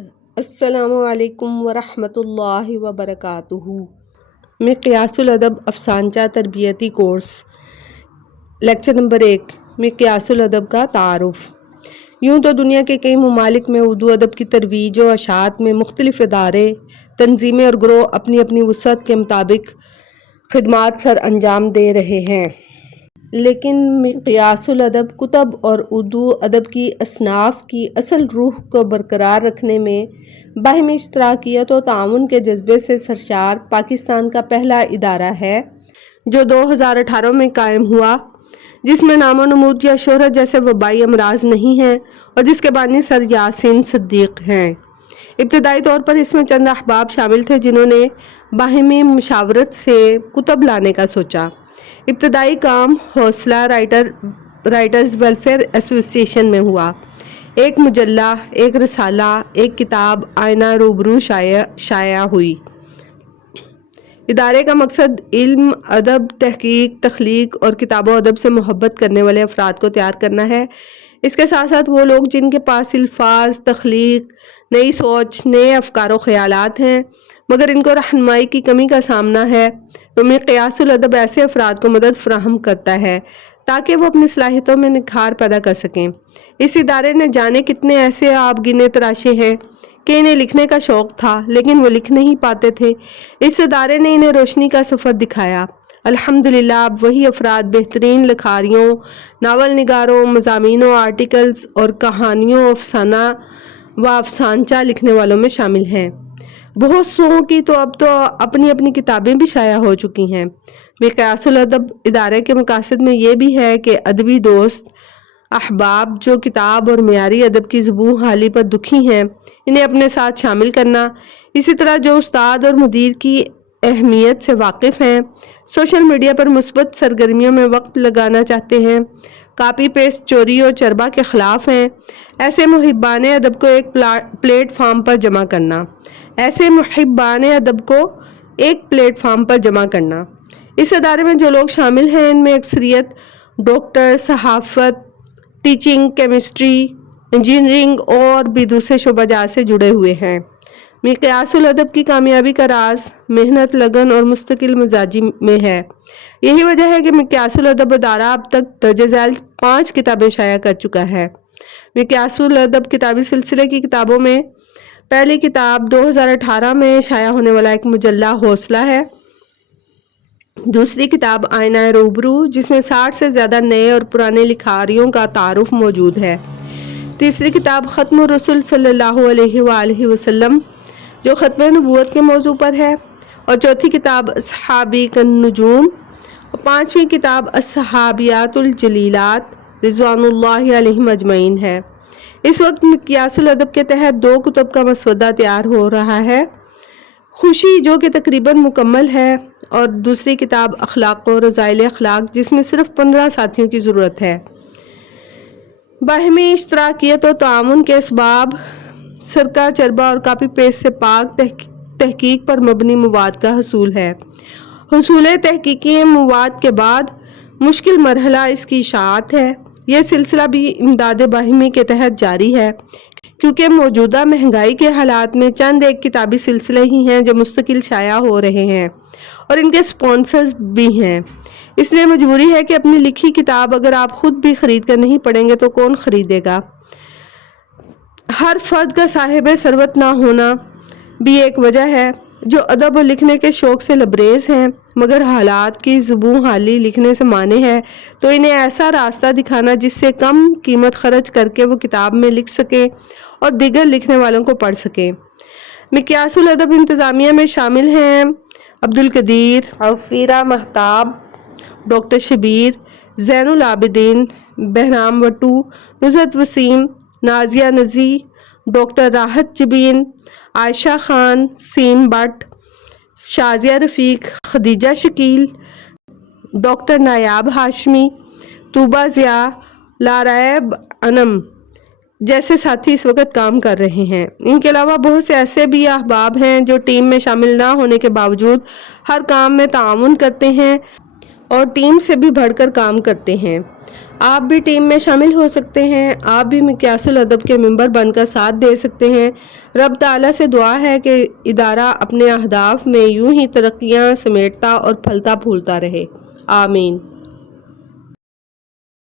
السلام علیکم ورحمۃ اللہ وبرکاتہ۔ مقیاس الادب افسانچہ تربیتی کورس لیکچر نمبر 1 مقیاس الادب کا تعارف۔ یوں تو دنیا کے کئی ممالک میں اردو ادب کی ترویج و اشاعت میں مختلف ادارے، تنظیمیں اور گروہ اپنی اپنی وسعت کے مطابق خدمات سر انجام دے رہے ہیں، لیکن مقیاس الادب کتب اور اردو ادب کی اصناف کی اصل روح کو برقرار رکھنے میں باہمی اشتراکیت و تعاون کے جذبے سے سرشار پاکستان کا پہلا ادارہ ہے، جو 2018 میں قائم ہوا، جس میں نام و نمود یا شہرت جیسے وبائی امراض نہیں ہیں اور جس کے بانی سر یاسین صدیق ہیں۔ ابتدائی طور پر اس میں چند احباب شامل تھے جنہوں نے باہمی مشاورت سے کتب لانے کا سوچا۔ ابتدائی کام حوصلہ رائٹرز ویلفیئر ایسوسی ایشن میں ہوا۔ ایک مجلہ، ایک رسالہ، ایک کتاب آئینہ روبرو شائع ہوئی۔ ادارے کا مقصد علم، ادب، تحقیق، تخلیق اور کتاب و ادب سے محبت کرنے والے افراد کو تیار کرنا ہے۔ اس کے ساتھ ساتھ وہ لوگ جن کے پاس الفاظ، تخلیق، نئی سوچ، نئے افکار و خیالات ہیں مگر ان کو رہنمائی کی کمی کا سامنا ہے، تو مقیاس الادب ایسے افراد کو مدد فراہم کرتا ہے تاکہ وہ اپنی صلاحیتوں میں نکھار پیدا کر سکیں۔ اس ادارے نے جانے کتنے ایسے آپ گنے تراشے ہیں کہ انہیں لکھنے کا شوق تھا لیکن وہ لکھ نہیں پاتے تھے۔ اس ادارے نے انہیں روشنی کا سفر دکھایا۔ الحمدللہ اب وہی افراد بہترین لکھاریوں، ناول نگاروں، مضامین و آرٹیکلز اور کہانیوں افسانہ و افسانچہ لکھنے والوں میں شامل ہیں۔ بہت سو کی تو اب تو اپنی اپنی کتابیں بھی شائع ہو چکی ہیں۔ مقیاس الادب ادارے کے مقاصد میں یہ بھی ہے کہ ادبی دوست احباب جو کتاب اور معیاری ادب کی زبوں حالی پر دکھی ہیں انہیں اپنے ساتھ شامل کرنا، اسی طرح جو استاد اور مدیر کی اہمیت سے واقف ہیں، سوشل میڈیا پر مثبت سرگرمیوں میں وقت لگانا چاہتے ہیں، کاپی پیسٹ چوری اور چربا کے خلاف ہیں، ایسے محبان ادب کو ایک پلیٹ فارم پر جمع کرنا۔ اس ادارے میں جو لوگ شامل ہیں ان میں اکثریت ڈاکٹر، صحافت، ٹیچنگ، کیمسٹری، انجینئرنگ اور بھی دوسرے شعبہ جات سے جڑے ہوئے ہیں۔ مقیاس الادب کی کامیابی کا راز محنت، لگن اور مستقل مزاجی میں ہے۔ یہی وجہ ہے کہ مقیاس الادب ادارہ اب تک درج ذیل 5 کتابیں شائع کر چکا ہے۔ مقیاس الادب کتابی سلسلے کی کتابوں میں پہلی کتاب 2018 میں شائع ہونے والا ایک مجلہ حوصلہ ہے۔ دوسری کتاب آئینہ روبرو جس میں 60 سے زیادہ نئے اور پرانے لکھاریوں کا تعارف موجود ہے۔ تیسری کتاب ختم الرسل صلی اللہ علیہ وآلہ وسلم جو ختم نبوت کے موضوع پر ہے، اور چوتھی کتاب اصحابی کالنجوم، اور پانچویں کتاب الصحابیات الجلیلات رضوان اللہ علیہم اجمعین ہے۔ اس وقت مقیاس الادب کے تحت 2 کتب کا مسودہ تیار ہو رہا ہے، خوشی جو کہ تقریباً مکمل ہے، اور دوسری کتاب اخلاق و رذائل اخلاق جس میں صرف 15 ساتھیوں کی ضرورت ہے۔ باہمی اشتراکیت و تعاون کے اسباب سرقہ، چربا اور کاپی پیسٹ سے پاک تحقیق پر مبنی مواد کا حصول ہے۔ حصول تحقیقی مواد کے بعد مشکل مرحلہ اس کی اشاعت ہے۔ یہ سلسلہ بھی امداد باہمی کے تحت جاری ہے، کیونکہ موجودہ مہنگائی کے حالات میں چند ایک کتابی سلسلے ہی ہیں جو مستقل شائع ہو رہے ہیں اور ان کے سپانسرز بھی ہیں۔ اس لیے مجبوری ہے کہ اپنی لکھی کتاب اگر آپ خود بھی خرید کر نہیں پڑھیں گے تو کون خریدے گا؟ ہر فرد کا صاحب ثروت نہ ہونا بھی ایک وجہ ہے۔ جو ادب و لکھنے کے شوق سے لبریز ہیں مگر حالات کی زبوں حالی لکھنے سے مانے ہیں، تو انہیں ایسا راستہ دکھانا جس سے کم قیمت خرچ کر کے وہ کتاب میں لکھ سکیں اور دیگر لکھنے والوں کو پڑھ سکیں۔ مقیاس الادب انتظامیہ میں شامل ہیں عبدالقدیر، عفیرہ مہتاب، ڈاکٹر شبیر، زین العابدین، بہرام وٹو، نصرت وسیم، نازیہ نذی، ڈاکٹر راحت جبین، عائشہ خان، سین بٹ، شازیہ رفیق، خدیجہ شکیل، ڈاکٹر نایاب ہاشمی، طوبہ ضیاء، لاریب انم جیسے ساتھی اس وقت کام کر رہے ہیں۔ ان کے علاوہ بہت سے ایسے بھی احباب ہیں جو ٹیم میں شامل نہ ہونے کے باوجود ہر کام میں تعاون کرتے ہیں اور ٹیم سے بھی بڑھ کر کام کرتے ہیں۔ آپ بھی ٹیم میں شامل ہو سکتے ہیں، آپ بھی مقیاس الادب کے ممبر بن کر ساتھ دے سکتے ہیں۔ رب تعالیٰ سے دعا ہے کہ ادارہ اپنے اہداف میں یوں ہی ترقیاں سمیٹتا اور پھلتا پھولتا رہے، آمین۔